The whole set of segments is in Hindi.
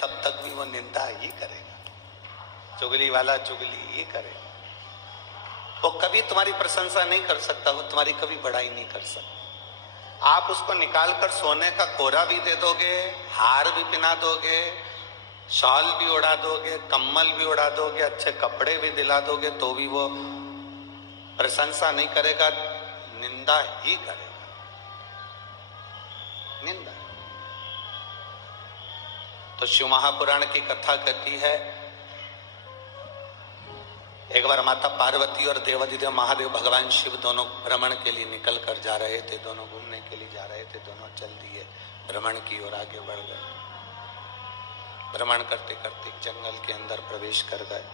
तब तक भी वो निंदा ही करेगा। चुगली वाला चुगली ही करेगा। वो कभी तुम्हारी प्रशंसा नहीं कर सकता, वो तुम्हारी कभी बड़ाई नहीं कर सकता। आप उसको निकाल कर सोने का कोरा भी दे दोगे, हार भी पहना दोगे, शॉल भी उड़ा दोगे, कम्बल भी उड़ा दोगे, अच्छे कपड़े भी दिला दोगे, तो भी वो प्रशंसा नहीं करेगा, निंदा ही करेगा। निंदा। तो शिव महापुराण की कथा कहती है, एक बार माता पार्वती और देवाधिदेव महादेव भगवान शिव दोनों भ्रमण के लिए निकल कर जा रहे थे। दोनों घूमने के लिए जा रहे थे। दोनों चल दिए, भ्रमण की ओर आगे बढ़ गए। भ्रमण करते करते जंगल के अंदर प्रवेश कर गए।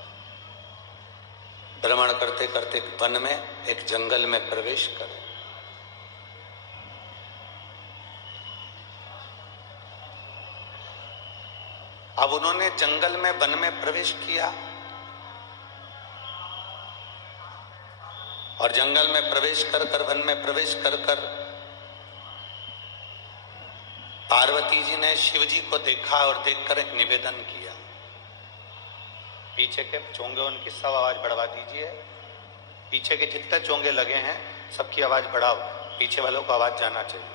भ्रमण करते करते वन में, एक जंगल में प्रवेश कर। अब उन्होंने जंगल में, वन में प्रवेश किया और जंगल में प्रवेश कर कर, वन में प्रवेश कर कर पार्वती जी ने शिव जी को देखा और देखकर एक निवेदन किया। पीछे के चोंगे उनकी सब आवाज बढ़वा दीजिए। पीछे के जितने चोंगे लगे हैं सबकी आवाज बढ़ाओ, पीछे वालों को आवाज जाना चाहिए।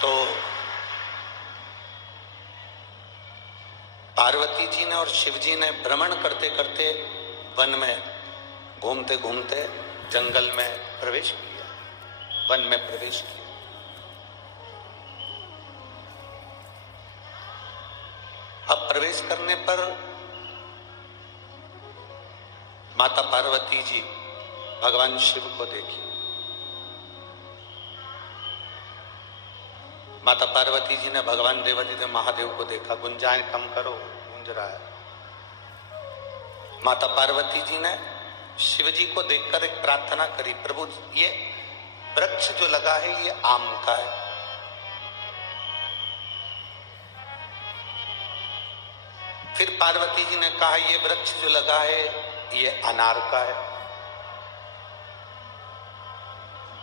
तो पार्वती जी ने और शिव जी ने भ्रमण करते करते वन में घूमते घूमते जंगल में प्रवेश किया, वन में प्रवेश किया। अब प्रवेश करने पर माता पार्वती जी भगवान शिव को देखी। माता पार्वती जी ने भगवान देवाधिदेव महादेव को देखा। गुंजाएं कम करो, गूंज रहा है। माता पार्वती जी ने शिव जी को देखकर एक प्रार्थना करी, प्रभु ये वृक्ष जो लगा है ये आम का है। फिर पार्वती जी ने कहा ये वृक्ष जो लगा है ये अनार का है।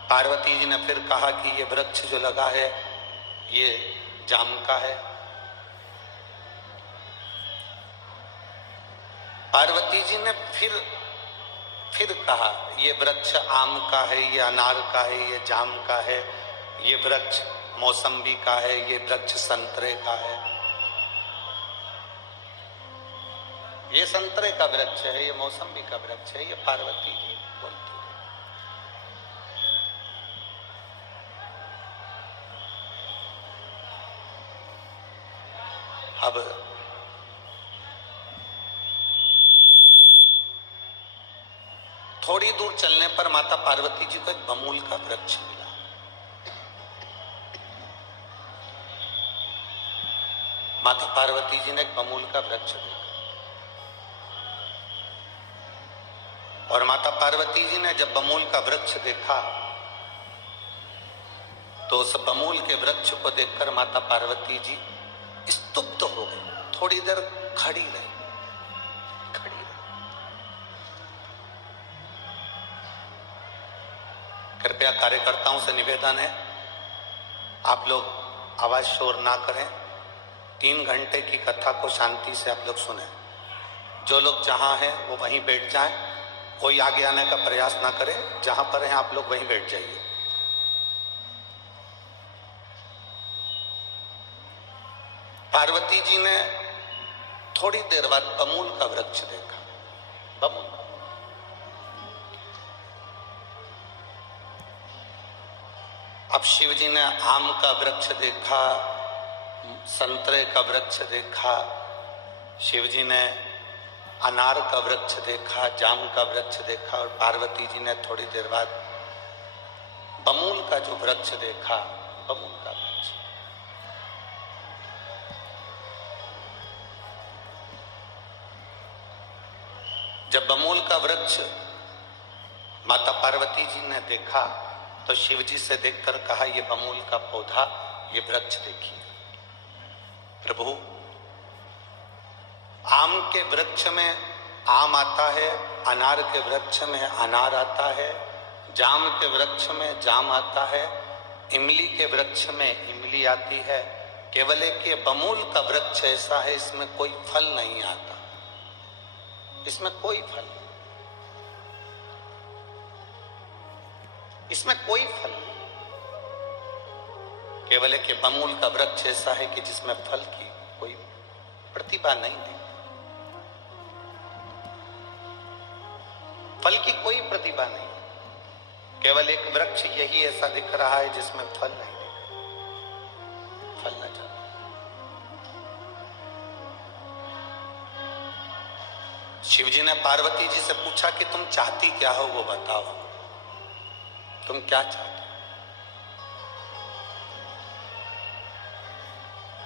पार्वती जी ने फिर कहा कि ये वृक्ष जो लगा है ये जाम का है। पार्वती जी ने फिर कहा ये वृक्ष आम का है, ये अनार का है, ये जाम का है, ये वृक्ष मौसम्बी का है, ये वृक्ष संतरे का है। ये संतरे का वृक्ष है, ये मौसम्बी का वृक्ष है। ये पार्वती जी बोलती। अब थोड़ी दूर चलने पर माता पार्वती जी को एक बमूल का वृक्ष मिला। माता पार्वती जी ने एक बमूल का वृक्ष देखा और माता पार्वती जी ने जब बमूल का वृक्ष देखा तो उस बमूल के वृक्ष को देखकर माता पार्वती जी स्तुप्त हो गई। थोड़ी देर खड़ी रही। कृपया कार्यकर्ताओं से निवेदन है, आप लोग आवाज शोर ना करें। 3 घंटे की कथा को शांति से आप लोग सुने। जो लोग जहां हैं वो वहीं बैठ जाएं। कोई आगे आने का प्रयास ना करे। जहां पर हैं आप लोग वहीं बैठ जाइए। पार्वती जी ने थोड़ी देर बाद बमूल का वृक्ष देखा। बमूल। अब शिव जी ने आम का वृक्ष देखा, संतरे का वृक्ष देखा, शिव जी ने अनार का वृक्ष देखा, जाम का वृक्ष देखा और पार्वती जी ने थोड़ी देर बाद बमूल का जो वृक्ष देखा, बमूल का वृक्ष। जब बमूल का वृक्ष माता पार्वती जी ने देखा तो शिव जी से देखकर कहा ये बमूल का पौधा, ये वृक्ष देखिए। प्रभु, आम के वृक्ष में आम आता है, अनार के वृक्ष में अनार आता है, जाम के वृक्ष में जाम आता है, इमली के वृक्ष में इमली आती है, केवल एक ये बमूल का वृक्ष ऐसा है इसमें कोई फल नहीं आता, इसमें कोई फल, इसमें कोई फल नहीं। केवल एक ये बमूल का वृक्ष ऐसा है कि जिसमें फल की कोई प्रतिभा नहीं दिखती, फल की कोई प्रतिभा नहीं। केवल एक वृक्ष यही ऐसा दिख रहा है जिसमें फल नहीं दिख, फल न जाता। शिव जी ने पार्वती जी से पूछा कि तुम चाहती क्या हो, वो बताओ, तुम क्या चाहते,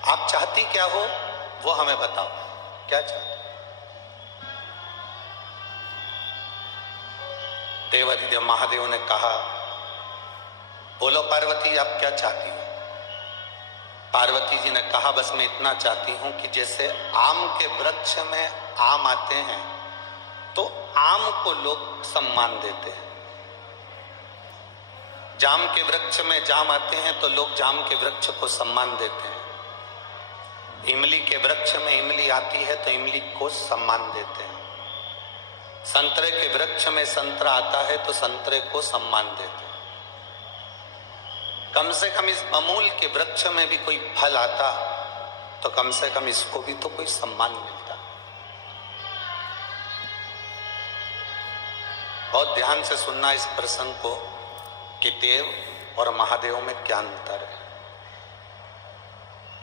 आप चाहती क्या हो वो हमें बताओ, क्या चाहते। देवाधिदेव महादेव ने कहा, बोलो पार्वती आप क्या चाहती हो। पार्वती जी ने कहा, बस मैं इतना चाहती हूं कि जैसे आम के वृक्ष में आम आते हैं तो आम को लोग सम्मान देते हैं, जाम के वृक्ष में जाम आते हैं तो लोग जाम के वृक्ष को सम्मान देते हैं, इमली के वृक्ष में इमली आती है तो इमली को सम्मान देते हैं, संतरे के वृक्ष में संतरा आता है तो संतरे को सम्मान देते हैं। कम से कम इस बमूल के वृक्ष में भी कोई फल आता तो कम से कम इसको भी तो कोई सम्मान मिलता। बहुत ध्यान से सुनना इस प्रसंग को कि देव और महादेव में क्या अंतर है।